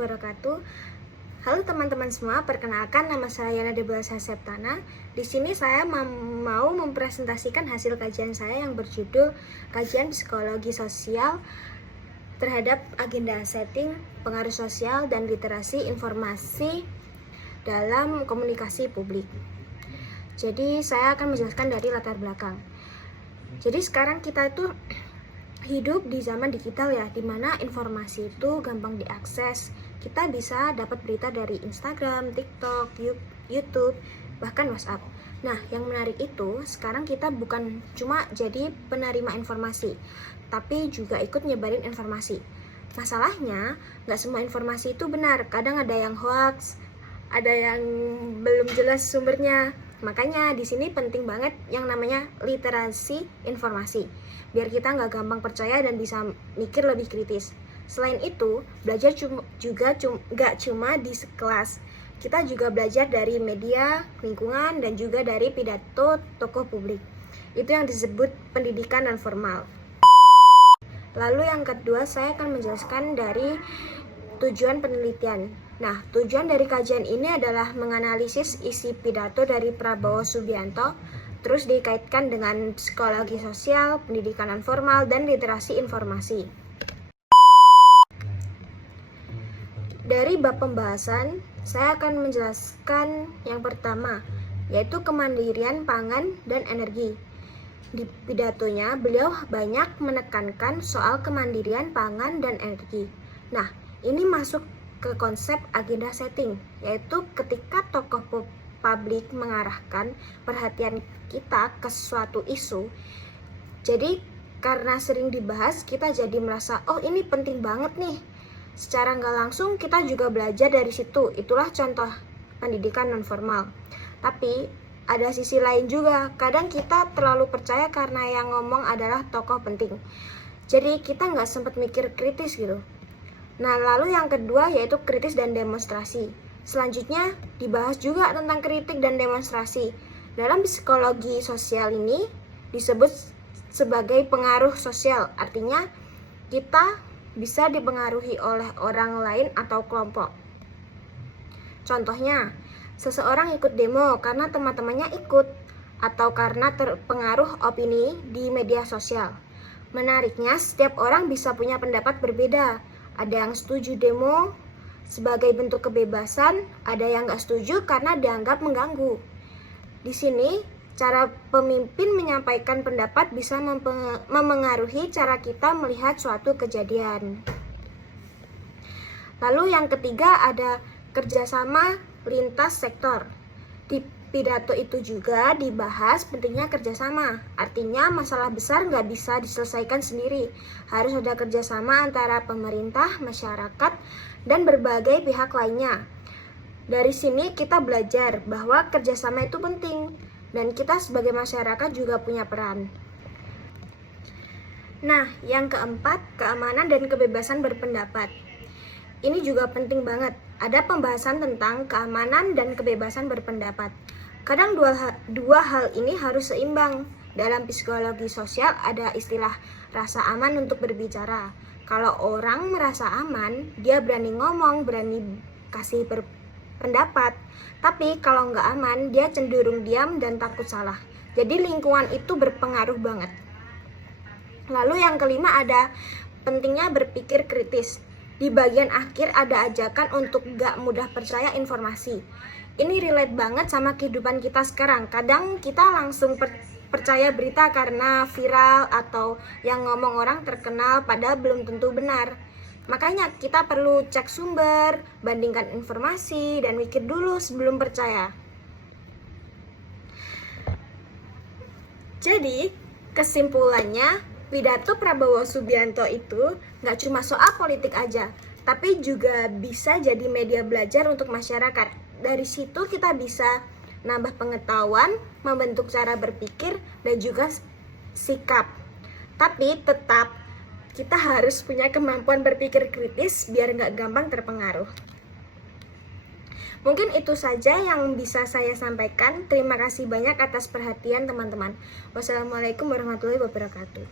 wabarakatuh. Halo teman-teman semua, perkenalkan nama saya Nadebula Septana. Di sini saya mau mempresentasikan hasil kajian saya yang berjudul Kajian Psikologi Sosial terhadap agenda setting, pengaruh sosial, dan literasi informasi dalam komunikasi publik. Jadi saya akan menjelaskan dari latar belakang. Jadi sekarang kita itu hidup di zaman digital ya, dimana informasi itu gampang diakses. Kita bisa dapat berita dari Instagram, TikTok, YouTube, bahkan WhatsApp. Nah, yang menarik itu sekarang kita bukan cuma jadi penerima informasi, tapi juga ikut nyebarin informasi. Masalahnya, nggak semua informasi itu benar. Kadang ada yang hoax, ada yang belum jelas sumbernya. Makanya di sini penting banget yang namanya literasi informasi, biar kita nggak gampang percaya dan bisa mikir lebih kritis. Selain itu, belajar nggak cuma di kelas. Kita juga belajar dari media, lingkungan, dan juga dari pidato tokoh publik. Itu yang disebut pendidikan non formal. Lalu yang kedua, saya akan menjelaskan dari tujuan penelitian. Nah, tujuan dari kajian ini adalah menganalisis isi pidato dari Prabowo Subianto, terus dikaitkan dengan psikologi sosial, pendidikan non formal, dan literasi informasi. Dari bab pembahasan, saya akan menjelaskan yang pertama, yaitu kemandirian pangan dan energi. Di pidatonya, beliau banyak menekankan soal kemandirian pangan dan energi. Nah, ini masuk ke konsep agenda setting, yaitu ketika tokoh publik mengarahkan perhatian kita ke suatu isu. Jadi karena sering dibahas, kita jadi merasa, oh ini penting banget nih. Secara nggak langsung kita juga belajar dari situ. Itulah contoh pendidikan non formal. Tapi ada sisi lain juga. Kadang kita terlalu percaya karena yang ngomong adalah tokoh penting. Jadi kita nggak sempat mikir kritis gitu. Nah, lalu yang kedua yaitu kritis dan demonstrasi. Selanjutnya dibahas juga tentang kritik dan demonstrasi. Dalam psikologi sosial ini disebut sebagai pengaruh sosial. Artinya kita bisa dipengaruhi oleh orang lain atau kelompok. Contohnya, seseorang ikut demo karena teman-temannya ikut atau karena terpengaruh opini di media sosial. Menariknya, setiap orang bisa punya pendapat berbeda. Ada yang setuju demo sebagai bentuk kebebasan, ada yang nggak setuju karena dianggap mengganggu. Di sini, cara pemimpin menyampaikan pendapat bisa memengaruhi cara kita melihat suatu kejadian. Lalu yang ketiga ada kerjasama lintas sektor. Di pidato itu juga dibahas pentingnya kerjasama. Artinya masalah besar nggak bisa diselesaikan sendiri. Harus ada kerjasama antara pemerintah, masyarakat, dan berbagai pihak lainnya. Dari sini kita belajar bahwa kerjasama itu penting. Dan kita sebagai masyarakat juga punya peran. Nah, yang keempat, keamanan dan kebebasan berpendapat. Ini juga penting banget. Ada pembahasan tentang keamanan dan kebebasan berpendapat. Kadang dua hal ini harus seimbang. Dalam psikologi sosial ada istilah rasa aman untuk berbicara. Kalau orang merasa aman, dia berani ngomong, berani kasih pendapat. Tapi kalau nggak aman, dia cenderung diam dan takut salah. Jadi lingkungan itu berpengaruh banget. Lalu yang kelima ada pentingnya berpikir kritis. Di bagian akhir ada ajakan untuk nggak mudah percaya informasi. Ini relate banget sama kehidupan kita sekarang. Kadang kita langsung percaya berita karena viral atau yang ngomong orang terkenal padahal belum tentu benar. Makanya kita perlu cek sumber, bandingkan informasi, dan mikir dulu sebelum percaya. Jadi, kesimpulannya, pidato Prabowo Subianto itu nggak cuma soal politik aja, tapi juga bisa jadi media belajar untuk masyarakat. Dari situ kita bisa nambah pengetahuan, membentuk cara berpikir, dan juga sikap. Tapi tetap kita harus punya kemampuan berpikir kritis biar nggak gampang terpengaruh. Mungkin itu saja yang bisa saya sampaikan. Terima kasih banyak atas perhatian teman-teman. Wassalamualaikum warahmatullahi wabarakatuh.